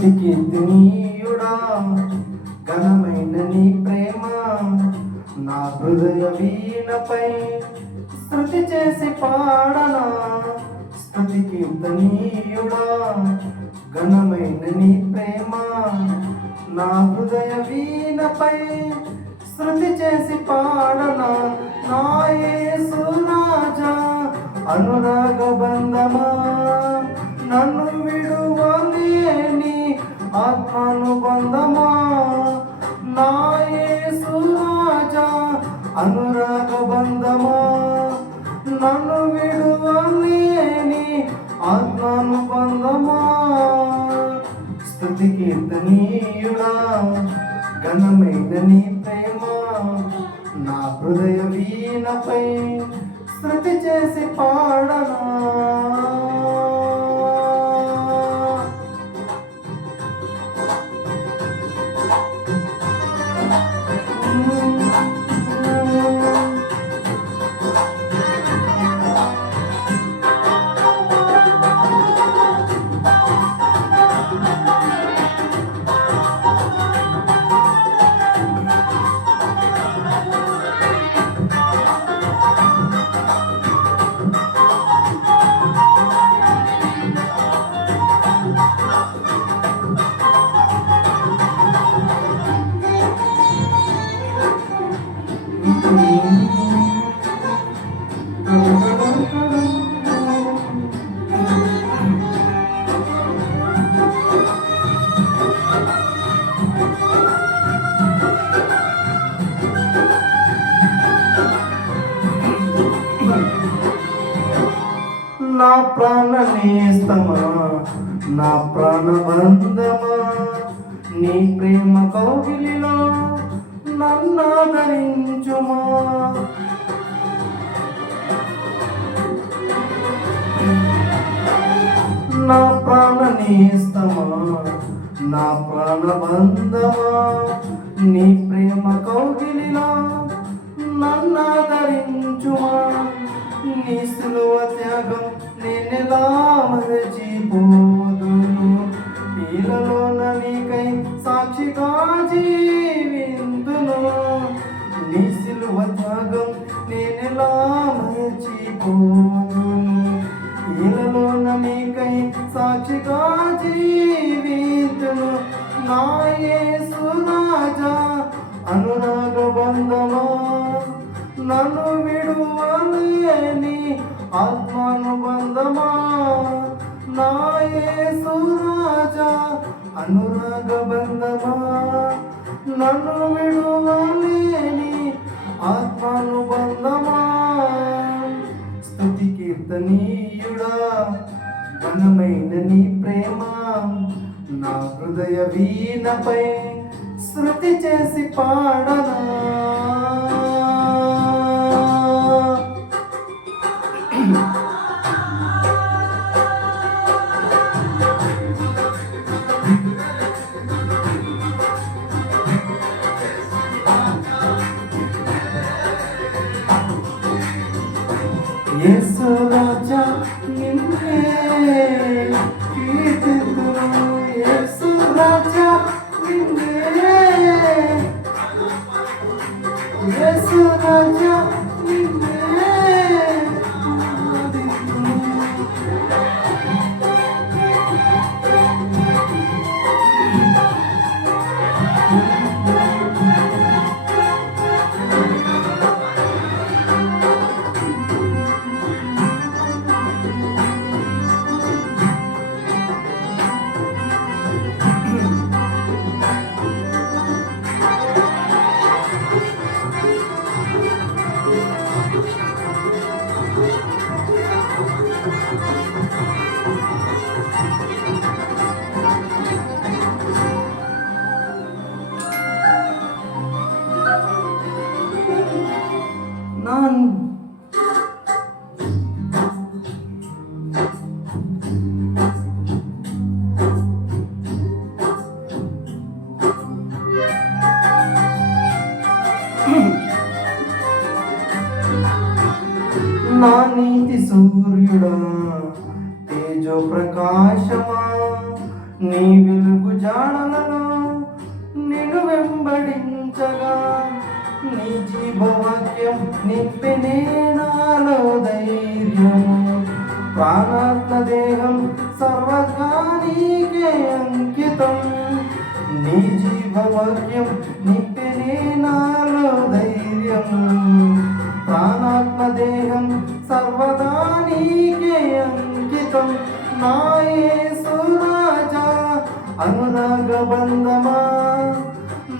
స్తుతికి తునీయుడా ఘనమైన నీ ప్రేమ నా హృదయ వీణపై స్తుతి చేసి పాడనా. స్తుతికి తునీయుడా ఘనమైన నీ ప్రేమ నా హృదయ వీణపై స్తుతి చేసి పాడనా. నా యేసు రాజా అనురాగ బంధమా నన్ను విడువలేని ఆత్మానుబంధమా. నా యేసు రాజా అనురాగ బంధమా నన్ను విడువలేని ఆత్మానుబంధమా. స్తుతి కీర్తనీయుడా ఘనమైన నీ ప్రేమ నా హృదయ వీణపై స్తుతి చేసి పాడనా. నా ప్రాణ నేస్తమా నా ప్రాణబంధమా నీ ప్రేమ కౌగిలిలో నన్నాదరించుమా. నా ప్రాణ నేస్తమా నా ప్రాణబంధమా నీ ప్రేమ కౌగిలిలో నన్నాదరించుమా. నీ సిలువ త్యాగం నేనెలా మరచిపోదును. నీలోన నీకై సాక్షిగా జీవింతును. నీ సిలువ త్యాగం నేనెలా మరచిపోదును. నీలోన నీకై సాక్షిగా జీవింతును. నా యేసు రాజా అనురాగ బంధమా నన్ను విడువలేని ఆత్మానుబంధమా. నా యేసు రాజా అనురాగ బంధమా నన్ను విడువలేని ఆత్మానుబంధమా. స్తుతి కీర్తనీయుడా ఘనమైన నీ ప్రేమ నా హృదయ వీణపై శృతి చేసి పాడనా. యేసు రాజా నిన్నే కీర్తింతును. యేసు రాజా నిన్నే యేసు రాజా నిన్నే నా నీతి సూర్యుడా తేజో ప్రకాశమా నీ వెలుగు జాడలలో నిన్ను వెంబడించగా నీ జీవవాక్యం నింపినే నాలో ధైర్యం. ప్రాణాత్మ దేహం సర్వగా నీకే అంకితం. నీ జీవవాక్యం నింపినే నాలో ధైర్యం. ప్రాణాత్మ దేహం సర్వదా నీకే అంకితం. నా యేసు రాజా అనురాగ బంధమా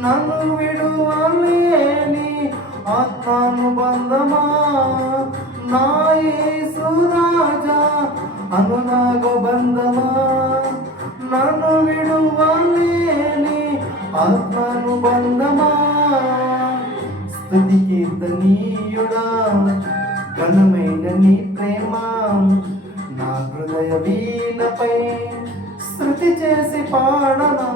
నన్ను విడువలేని ఆత్మానుబంధమా. నా యేసు రాజా అనురాగ బంధమా నన్ను విడువలేని ఆత్మానుబంధమా. స్తుతి కీర్తనీయుడా ఘనమైన నీ ప్రేమ నా హృదయ వీణపై స్తుతి చేసి పాడనా.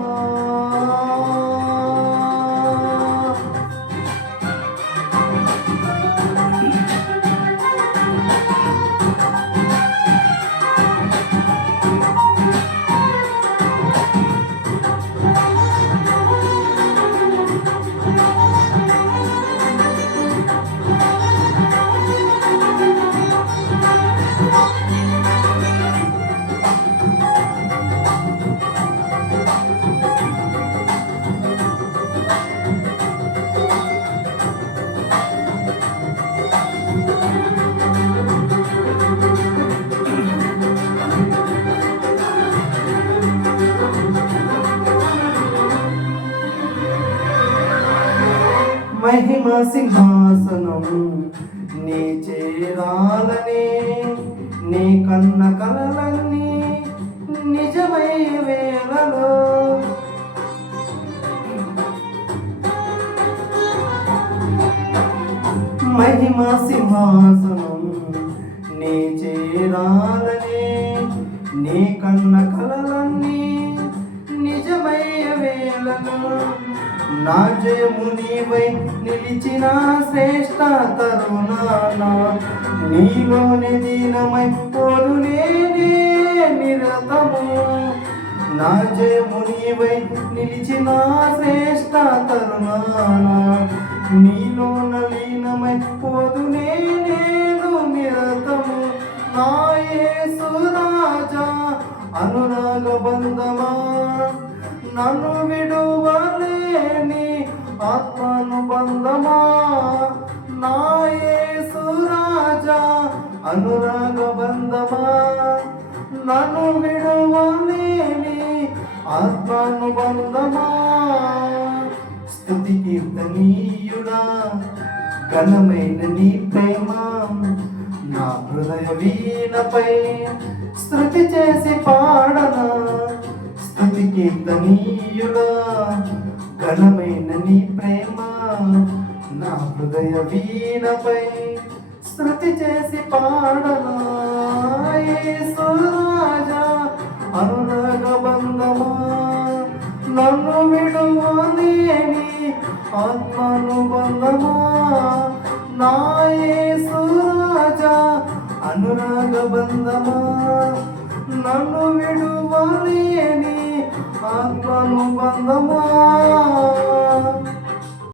మహిమ సింహాసనం నీ చేరాలని నీ కన్న కలలన్నీ నిజమయ్యే వేళలో మహిమ సింహాసనం నీ చేరాలని నీ కన్న కలలన్నీ నిజమయ్యే వేళలో నా జయము నీవై నిలిచిన శ్రేష్ఠ తరుణాన నీలోని దీనమై పోరునే నిరతము. నా జయము నీవై నిలిచిన శ్రేష్ఠ తరుణాన నీలోన లీనమై పోదునే నేను నిరతము. నా యేసు రాజా అనురాగ బంధమా నన్ను విడువలేని ఆత్మానుబంధమా. నా యేసు రాజా అనురాగ బంధమా నన్ను విడువలేని ఆత్మానుబంధమా. స్తుతి కీర్తనీయుడా ఘనమైన నీ ప్రేమ నా హృదయ వీణపై స్తుతి చేసి పాడనా. స్తుతి కీర్తనీయుడా ఘనమైన నీ ప్రేమ నా హృదయ వీణపై స్తుతి చేసి పాడనా. యేసు రాజా అనురాగ బంధమా నన్ను విడువలేని ఆత్మానుబంధమా. నా యేసు రాజా అనురాగ బంధమా నన్ను విడువలేని ఆత్మానుబంధమా.